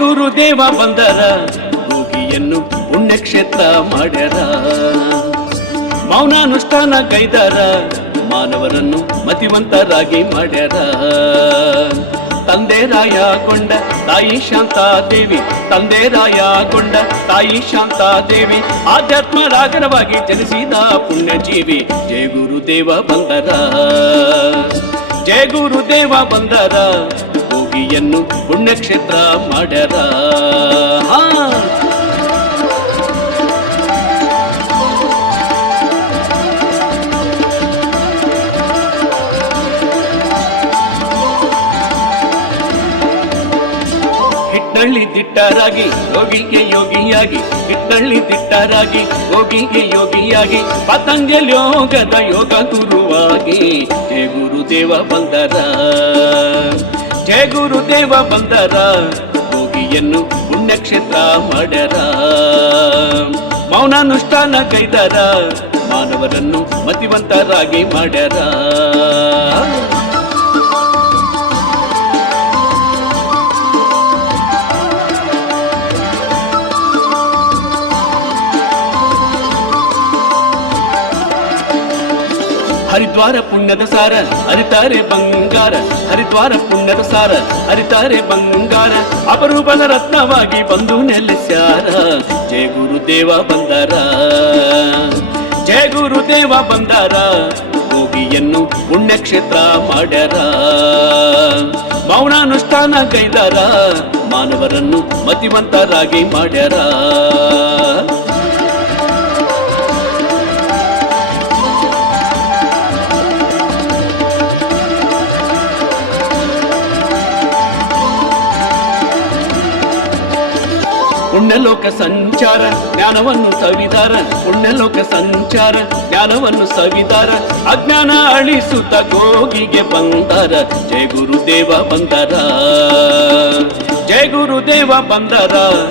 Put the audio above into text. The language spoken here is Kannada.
ಗುರುದೇವ ಬಂದರ ಭೋಗಿಯನ್ನು ಪುಣ್ಯಕ್ಷೇತ್ರ ಮಾಡ್ಯಾರ. ಮೌನಾನುಷ್ಠಾನ ಗೈದಾರ ಮಾನವರನ್ನು ಮತಿವಂತರಾಗಿ ಮಾಡ್ಯಾರ. ತಂದೆ ರಾಯ ಕೊಂಡ ತಾಯಿ ಶಾಂತಾದೇವಿ, ತಂದೆ ರಾಯ ಕೊಂಡ ತಾಯಿ ಶಾಂತಾದೇವಿ, ಆಧ್ಯಾತ್ಮ ರಾಗರವಾಗಿ ಜನಿಸಿದ ಪುಣ್ಯಜೀವಿ. ಜಯ ಗುರುದೇವ ಬಂದರ, ಜಯ ಗುರುದೇವ ಬಂದರ ಭೋಗಿಯನ್ನು ಪುಣ್ಯಕ್ಷೇತ್ರ ಮಾಡ್ಯಾರ. ಹಿಟ್ನಳ್ಳಿ ದಿಟ್ಟರಾಗಿ ಯೋಗಿಗೆ ಯೋಗಿಯಾಗಿ, ಹಿಟ್ನಳ್ಳಿ ದಿಟ್ಟರಾಗಿ ಯೋಗಿಗೆ ಯೋಗಿಯಾಗಿ, ಪತಂಜಲಿ ಯೋಗದ ಯೋಗ ಗುರುವಾಗಿ ಜಯ ಗುರುದೇವ ಬಂದರ, ಜಯ ಗುರುದೇವ ಬಂದರ ಭೋಗಿಯನ್ನು ಪುಣ್ಯಕ್ಷೇತ್ರ ಮಾಡ್ಯಾರ. ಮೌನಾನುಷ್ಠಾನ ಗೈದಾರ ಮಾನವರನ್ನು ಮತಿವಂತರಾಗಿ ಮಾಡ್ಯಾರ. ಹರಿದ್ವಾರ ಪುಣ್ಯದ ಸಾರ ಹರಿತಾರೆ ಬಂಗಾರ, ಹರಿದ್ವಾರ ಪುಣ್ಯದ ಸಾರ ಹರಿತಾರೆ ಬಂಗಾರ, ಅಪರೂಪದ ರತ್ನವಾಗಿ ಬಂದು ನೆಲೆಸ್ಯಾರ. ಜಯ ಗುರುದೇವ ಬಂದರ, ಜಯ ಗುರುದೇವ ಬಂದರ ಭೋಗಿಯನ್ನು ಪುಣ್ಯಕ್ಷೇತ್ರ ಮಾಡ್ಯಾರ. ಮೌನಾನುಷ್ಠಾನ ಗೈದಾರ ಮಾನವರನ್ನು ಮತಿವಂತರಾಗಿ ಮಾಡ್ಯಾರ. ಪುಣ್ಯಲೋಕ ಸಂಚಾರ ಜ್ಞಾನವನ್ನು ಸವಿದಾರ, ಪುಣ್ಯಲೋಕ ಸಂಚಾರ ಜ್ಞಾನವನ್ನು ಸವಿದಾರ, ಅಜ್ಞಾನ ಅಳಿಸುತ್ತ ಗೋಗಿಗೆ ಬಂದರ. ಜಯ ಗುರುದೇವ ಬಂದರ, ಜಯ ಗುರುದೇವ ಬಂದರ